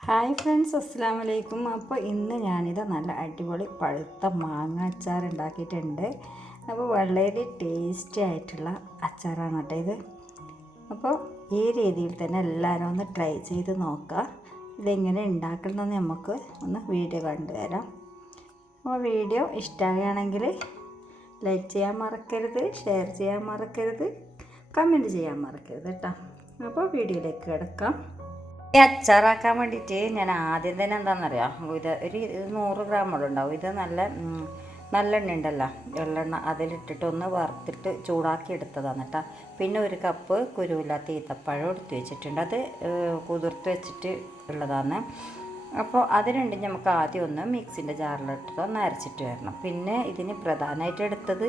Hi friends അസ്സാം വലൈക്കും അപ്പോൾ ഇന്ന് ഞാനിത് നല്ല അടിപൊളി പഴുത്ത മാങ്ങ അച്ചാർ ഉണ്ടാക്കിയിട്ടുണ്ട്. അപ്പോൾ വളരെ ടേസ്റ്റി ആയിട്ടുള്ള അച്ചാറാണ് കേട്ടോ ഇത്. അപ്പോൾ ഈ രീതിയിൽ തന്നെ എല്ലാവരും ഒന്ന് ട്രൈ ചെയ്ത് നോക്കുക ഇതെങ്ങനെ ഉണ്ടാക്കണമെന്ന് നമുക്ക് ഒന്ന് വീഡിയോ കണ്ടുതരാം അപ്പോൾ വീഡിയോ ഇഷ്ടമാകുകയാണെങ്കിൽ ലൈക്ക് ചെയ്യാൻ മറക്കരുത് ഷെയർ ചെയ്യാൻ മറക്കരുത് കമന്റ് ചെയ്യാൻ മറക്കരുത് കേട്ടോ. അപ്പോൾ വീഡിയോയിലേക്ക് കിടക്കാം. ഈ അച്ചാറാക്കാൻ വേണ്ടിയിട്ട് ഞാൻ ആദ്യം തന്നെ എന്താണെന്നറിയാം? ഇത് ഒരു നൂറ് ഗ്രാമോളം ഉണ്ടാവും. ഇത് നല്ല നല്ലെണ്ണ ഉണ്ടല്ലോ. എള്ളെണ്ണ അതിലിട്ടിട്ട് ഒന്ന് വറുത്തിട്ട് ചൂടാക്കി എടുത്തതാണ് കേട്ടോ. പിന്നെ ഒരു കപ്പ് കുരുവില്ലാത്ത ഈത്തപ്പഴം എടുത്ത് വെച്ചിട്ടുണ്ട്. അത് കുതിർത്ത് വെച്ചിട്ട് ഉള്ളതാണ്. അപ്പോൾ അത് രണ്ടും നമുക്ക് ആദ്യം ഒന്ന് മിക്സിന്റെ ജാറിലിട്ടിട്ട് ഒന്ന് അരച്ചിട്ട് വരണം. പിന്നെ ഇതിന് പ്രധാനമായിട്ട് എടുത്തത്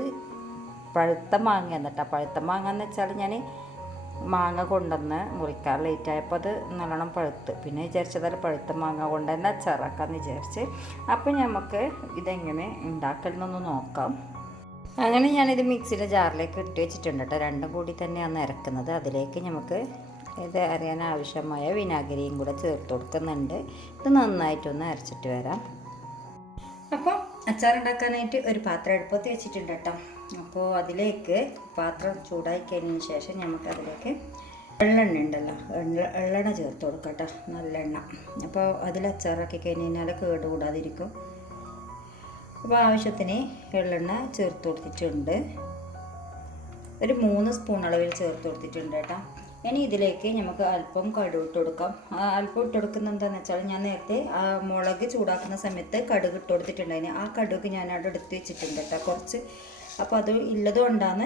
പഴുത്ത മാങ്ങ എന്നിട്ടാണ് പഴുത്ത മാങ്ങ എന്ന് വെച്ചാൽ ഞാൻ മാങ്ങ കൊണ്ടുവന്ന് മുറിക്കാൻ ലേറ്റ് ആയപ്പോൾ അത് നല്ലോണം പഴുത്ത്. പിന്നെ വിചാരിച്ചത് പഴുത്ത മാങ്ങ കൊണ്ട് തന്നെ അച്ചാറാക്കാന്ന് വിചാരിച്ച്. അപ്പം നമുക്ക് ഇതെങ്ങനെ ഉണ്ടാക്കണമെന്നൊന്ന് നോക്കാം. അങ്ങനെ ഞാനിത് മിക്സിയുടെ ജാറിലേക്ക് ഇട്ട് വെച്ചിട്ടുണ്ട് കേട്ടോ രണ്ടും കൂടി തന്നെയാണ് ഇറക്കുന്നത് അതിലേക്ക് നമുക്ക് ഇത് അറിയാൻ ആവശ്യമായ വിനാഗിരിയും കൂടെ ചേർത്ത് കൊടുക്കുന്നുണ്ട്. ഇത് നന്നായിട്ടൊന്ന് അരച്ചിട്ട് വരാം. അപ്പോൾ അച്ചാർ ഉണ്ടാക്കാനായിട്ട് ഒരു പാത്രം അടുപ്പത്ത് വെച്ചിട്ടുണ്ട് കേട്ടോ അപ്പോൾ അതിലേക്ക് പാത്രം ചൂടാക്കി കഴിഞ്ഞതിന് ശേഷം നമുക്ക് അതിലേക്ക് എള്ളെണ്ണ ഉണ്ടല്ലോ എള്ള എള്ളെണ്ണ ചേർത്ത് കൊടുക്കട്ടെ നല്ല നല്ലെണ്ണ. അപ്പോൾ അതിൽ അച്ചാറാക്കി കഴിഞ്ഞ് കഴിഞ്ഞാൽ കേട് കൂടാതിരിക്കും അപ്പോൾ ആവശ്യത്തിന് എള്ളെണ്ണ ചേർത്ത് കൊടുത്തിട്ടുണ്ട്. ഒരു മൂന്ന് സ്പൂൺ അളവിൽ ചേർത്ത് കൊടുത്തിട്ടുണ്ട് കേട്ടോ ഇനി ഇതിലേക്ക് നമുക്ക് അല്പം കടുക് ഇട്ട് കൊടുക്കാം. അല്പം ഇട്ട് കൊടുക്കുന്ന എന്താണെന്ന് വെച്ചാൽ ഞാൻ നേരത്തെ ആ മുളക് ചൂടാക്കുന്ന സമയത്ത് കടുക് ഇട്ട് കൊടുത്തിട്ടുണ്ടായിരുന്നു ആ കടുക് ഞാൻ അവിടെ എടുത്ത് വെച്ചിട്ടുണ്ട് കേട്ടോ കുറച്ച് അപ്പോൾ അത് ഉള്ളത് കൊണ്ടാണ്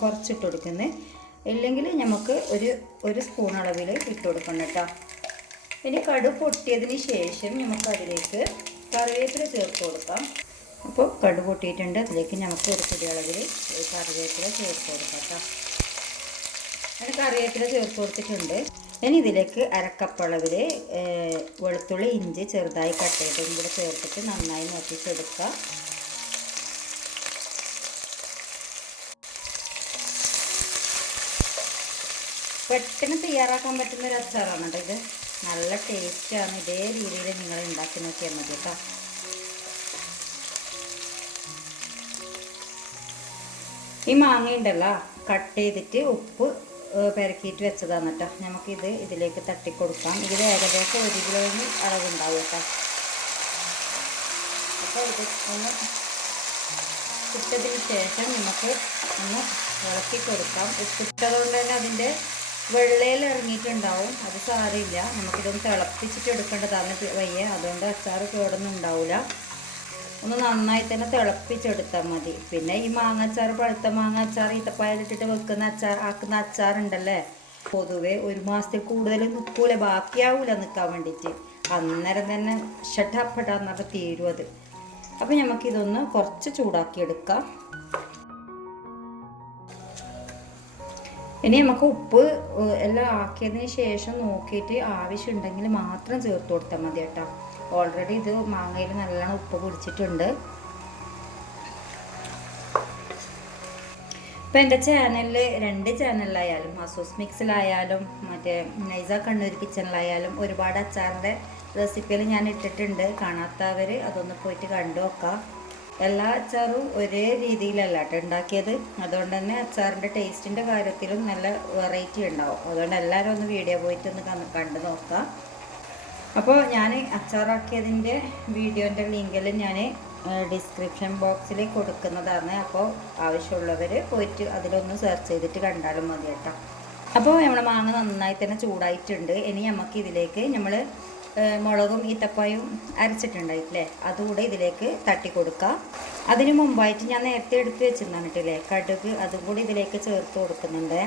കുറച്ചിട്ട് കൊടുക്കുന്നത്. ഇല്ലെങ്കിൽ നമുക്ക് ഒരു ഒരു സ്പൂൺ അളവിൽ ഇട്ട് കൊടുക്കണം കേട്ടോ. ഇനി കടു പൊട്ടിയതിന് ശേഷം നമുക്ക് അതിലേക്ക് കറിവേപ്പില ചേർത്ത് കൊടുക്കാം. അപ്പോൾ കടു പൊട്ടിയിട്ടുണ്ട്. അതിലേക്ക് നമുക്ക് ഒരു ചെറിയ അളവിൽ കറിവേപ്പില ചേർത്ത് കൊടുക്കാം കേട്ടോ. അങ്ങനെ കറിവേപ്പില ചേർത്ത് കൊടുത്തിട്ടുണ്ട്. ഇനി ഇതിലേക്ക് അരക്കപ്പളവിൽ വെളുത്തുള്ളി ഇഞ്ചി ചെറുതായി കട്ട് ചെയ്തും കൂടെ ചേർത്തിട്ട് നന്നായി നോക്കിച്ചെടുക്കുക പെട്ടെന്ന് തയ്യാറാക്കാൻ പറ്റുന്ന ഒരു അച്ചാറാണ് കേട്ടോ ഇത്. നല്ല ടേസ്റ്റാണ് ഇതേ രീതിയിൽ നിങ്ങൾ ഉണ്ടാക്കി നോക്കിയാൽ മതി കേട്ടോ. ഈ മാങ്ങ ഉണ്ടല്ലോ കട്ട് ചെയ്തിട്ട് ഉപ്പ് പെരക്കിയിട്ട് വെച്ചതാണ് കേട്ടോ. നമുക്കിത് ഇതിലേക്ക് തട്ടിക്കൊടുക്കാം. ഇതിൽ ഏകദേശം ഒരു കിലോന് അളവുണ്ടാവും കേട്ടോ. അപ്പോൾ ഇത് ഒന്ന് ഇട്ടതിന് ശേഷം നമുക്ക് ഒന്ന് ഇളക്കി കൊടുക്കാം. ഉപ്പിട്ടതുകൊണ്ട് തന്നെ അതിന്റെ വെള്ളയിൽ ഇറങ്ങിയിട്ടുണ്ടാവും. അത് സാരമില്ല. നമുക്കിതൊന്ന് തിളപ്പിച്ചിട്ട് എടുക്കേണ്ടതാണ് വയ്യ. അതുകൊണ്ട് അച്ചാർ കേടൊന്നും ഉണ്ടാവില്ല ഒന്ന് നന്നായി തന്നെ തിളപ്പിച്ചെടുത്താൽ മതി. പിന്നെ ഈ മാങ്ങാച്ചാർ പഴുത്ത മാങ്ങാച്ചാർ ഈത്തപ്പായലിട്ടിട്ട് വെക്കുന്ന അച്ചാർ ആക്കുന്ന അച്ചാറുണ്ടല്ലേ പൊതുവെ ഒരു മാസത്തിൽ കൂടുതൽ നിൽക്കൂല ബാക്കിയാവൂല നിൽക്കാൻ വേണ്ടിയിട്ട്. അന്നേരം തന്നെ ഷട്ടപ്പെടാന്നൊക്കെ തീരും അത്. അപ്പം നമുക്കിതൊന്ന് കുറച്ച് ചൂടാക്കി എടുക്കാം ഇനി നമുക്ക് ഉപ്പ് എല്ലാം ആക്കിയതിന് ശേഷം നോക്കിയിട്ട് ആവശ്യമുണ്ടെങ്കിൽ മാത്രം ചേർത്ത് കൊടുത്താൽ മതി കേട്ടോ. ഓൾറെഡി ഇത് മാങ്ങയിൽ നല്ലോണം ഉപ്പ് പിടിച്ചിട്ടുണ്ട്. ഇപ്പം എന്റെ ചാനലിൽ രണ്ട് ചാനലിലായാലും അസോസ് മിക്സിലായാലും മറ്റേ നൈസ കണ്ണൂർ കിച്ചണിലായാലും ഒരുപാട് അച്ചാറിന്റെ റെസിപ്പികൾ ഞാൻ ഇട്ടിട്ടുണ്ട്. കാണാത്തവർ അതൊന്ന് പോയിട്ട് കണ്ടു നോക്കാം. എല്ലാ അച്ചാറും ഒരേ രീതിയിലല്ല കേട്ടോ ഉണ്ടാക്കിയത്. അതുകൊണ്ട് തന്നെ അച്ചാറിന്റെ ടേസ്റ്റിന്റെ കാര്യത്തിലും നല്ല വെറൈറ്റി ഉണ്ടാവും. അതുകൊണ്ട് എല്ലാവരും ഒന്ന് വീഡിയോ പോയിട്ട് ഒന്ന് കണ്ട് നോക്കാം. അപ്പോൾ ഞാൻ അച്ചാറാക്കിയതിന്റെ വീഡിയോന്റെ ലിങ്കിൽ ഞാൻ ഡിസ്ക്രിപ്ഷൻ ബോക്സിൽ കൊടുക്കുന്നതാണ്. അപ്പോൾ ആവശ്യമുള്ളവർ പോയിട്ട് അതിലൊന്ന് സെർച്ച് ചെയ്തിട്ട് കണ്ടാലും മതി കേട്ടോ അപ്പോൾ നമ്മുടെ മാങ്ങ നന്നായി തന്നെ ചൂടായിട്ടുണ്ട്. ഇനി നമുക്ക് ഇതിലേക്ക് നമ്മൾ മുളകും ഈത്തപ്പായും അരച്ചിട്ടുണ്ടായിട്ടില്ലേ? അതുകൂടെ ഇതിലേക്ക് തട്ടി കൊടുക്കുക അതിന് മുമ്പായിട്ട് ഞാൻ നേരത്തെ എടുത്ത് വെച്ചിരുന്നാണ് കേട്ടില്ലേ കടുക് അതും കൂടി ഇതിലേക്ക് ചേർത്ത് കൊടുക്കുന്നുണ്ട്.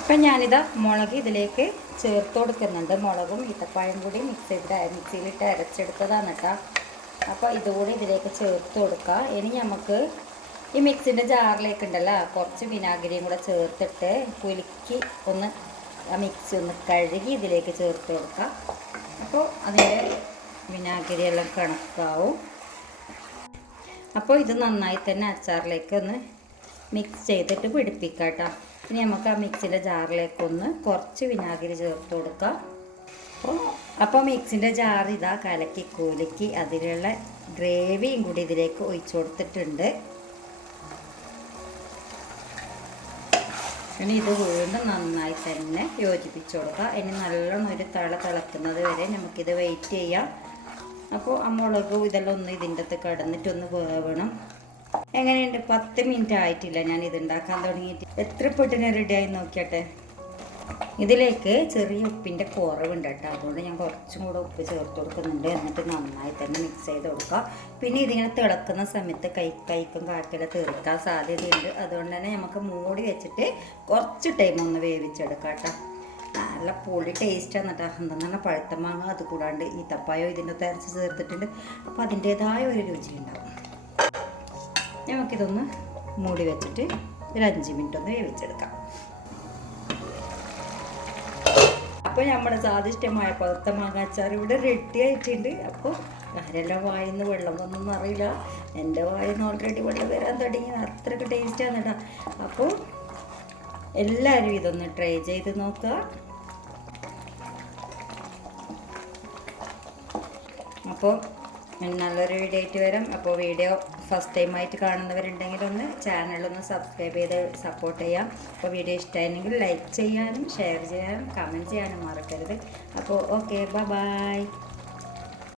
അപ്പം ഞാനിതാ മുളക് ഇതിലേക്ക് ചേർത്ത് കൊടുക്കുന്നുണ്ട്. മുളകും ഈത്തപ്പായും കൂടി മിക്സ് ചെയ്തിട്ട് മിക്സിയിലിട്ട് അരച്ചെടുത്തതാണ് കേട്ടോ. അപ്പോൾ ഇതുകൂടി ഇതിലേക്ക് ചേർത്ത് കൊടുക്കുക ഇനി നമുക്ക് ഈ മിക്സിന്റെ ജാറിലേക്ക് ഉണ്ടല്ലോ കുറച്ച് വിനാഗിരിയും കൂടെ ചേർത്തിട്ട് കുലുക്കി ഒന്ന് ആ മിക്സി ഒന്ന് കഴുകി ഇതിലേക്ക് ചേർത്ത് കൊടുക്കാം. അപ്പോൾ അതിന്റെ വിനാഗിരി എല്ലാം കണക്കാവും. അപ്പോൾ ഇത് നന്നായി തന്നെ അച്ചാറിലേക്ക് ഒന്ന് മിക്സ് ചെയ്തിട്ട് പിടിപ്പിക്കാം കേട്ടോ. ഇനി നമുക്ക് ആ മിക്സിന്റെ ജാറിലേക്കൊന്ന് കുറച്ച് വിനാഗിരി ചേർത്ത് കൊടുക്കാം. അപ്പോൾ അപ്പോൾ മിക്സിന്റെ ജാർ ഇതാ കലക്കി കുലുക്കി അതിലുള്ള ഗ്രേവിയും കൂടി ഇതിലേക്ക് ഒഴിച്ചു കൊടുത്തിട്ടുണ്ട്. ഇനി ഇത് വീണ്ടും നന്നായി തന്നെ യോജിപ്പിച്ച് കൊടുക്കുക ഇനി നല്ലോണം ഒരു തിള തിളക്കുന്നത് വരെ നമുക്കിത് വെയിറ്റ് ചെയ്യാം. അപ്പോൾ ആ മുളക് ഇതെല്ലാം ഒന്ന് ഇതിന്റെ അകത്ത് കടന്നിട്ടൊന്ന് വേവണം. എങ്ങനെയുണ്ട്? പത്ത് മിനിറ്റ് ആയിട്ടില്ല ഞാൻ ഇത് ഉണ്ടാക്കാൻ തുടങ്ങിയിട്ട്. എത്ര പെട്ടെന്ന് റെഡിയായി നോക്കിയാട്ടെ? ഇതിലേക്ക് ചെറിയ ഉപ്പിന്റെ കുറവുണ്ട് കേട്ടോ. അതുകൊണ്ട് ഞാൻ കുറച്ചും കൂടെ ഉപ്പ് ചേർത്ത് കൊടുക്കുന്നുണ്ട്. എന്നിട്ട് നന്നായി തന്നെ മിക്സ് ചെയ്ത് കൊടുക്കുക. പിന്നെ ഇതിങ്ങനെ തിളക്കുന്ന സമയത്ത് കൈ കൈക്കും കാക്കില തീർക്കാൻ സാധ്യതയുണ്ട്. അതുകൊണ്ട് തന്നെ നമുക്ക് മൂടി വെച്ചിട്ട് കുറച്ച് ടൈം ഒന്ന് വേവിച്ചെടുക്കാം കേട്ടോ. നല്ല പൊളി ടേസ്റ്റാണ് കേട്ടോ. എന്തെന്നാണ് പഴുത്ത മാങ്ങ അത് കൂടാണ്ട് ഈ തപ്പായോ ഇതിന്റെ തരച്ച് ചേർത്തിട്ടുണ്ട്. അപ്പോൾ അതിന്റേതായ ഒരു രുചി ഉണ്ടാവും. നമുക്കിതൊന്ന് മൂടി വെച്ചിട്ട് ഒരു അഞ്ച് മിനിറ്റ് ഒന്ന് വേവിച്ചെടുക്കാം. അപ്പോൾ നമ്മുടെ സ്വാദിഷ്ടമായ പഴുത്ത മാങ്ങാച്ചാർ ഇവിടെ റെഡി ആയിട്ടുണ്ട്. അപ്പോൾ ആരെല്ലാം വായിന്ന് വെള്ളം വന്നൊന്നും അറിയില്ല. എന്റെ വായിന്ന് ഓൾറെഡി വെള്ളം വരാൻ തുടങ്ങി. അത്രയ്ക്ക് ടേസ്റ്റാണ് കേട്ടോ അപ്പോൾ എല്ലാവരും ഇതൊന്ന് ട്രൈ ചെയ്ത് നോക്കുക അപ്പോൾ നല്ലൊരു വീഡിയോ ആയിട്ട് വരും. അപ്പോൾ വീഡിയോ ഫസ്റ്റ് ടൈം ആയിട്ട് കാണുന്നവരുണ്ടെങ്കിൽ ഒന്ന് ചാനലൊന്ന് സബ്സ്ക്രൈബ് ചെയ്ത് സപ്പോർട്ട് ചെയ്യാം. അപ്പോൾ വീഡിയോ ഇഷ്ടമായിരുന്നെങ്കിൽ ലൈക്ക് ചെയ്യാനും ഷെയർ ചെയ്യാനും കമന്റ് ചെയ്യാനും മറക്കരുത്. അപ്പോൾ ഓക്കെ ബൈ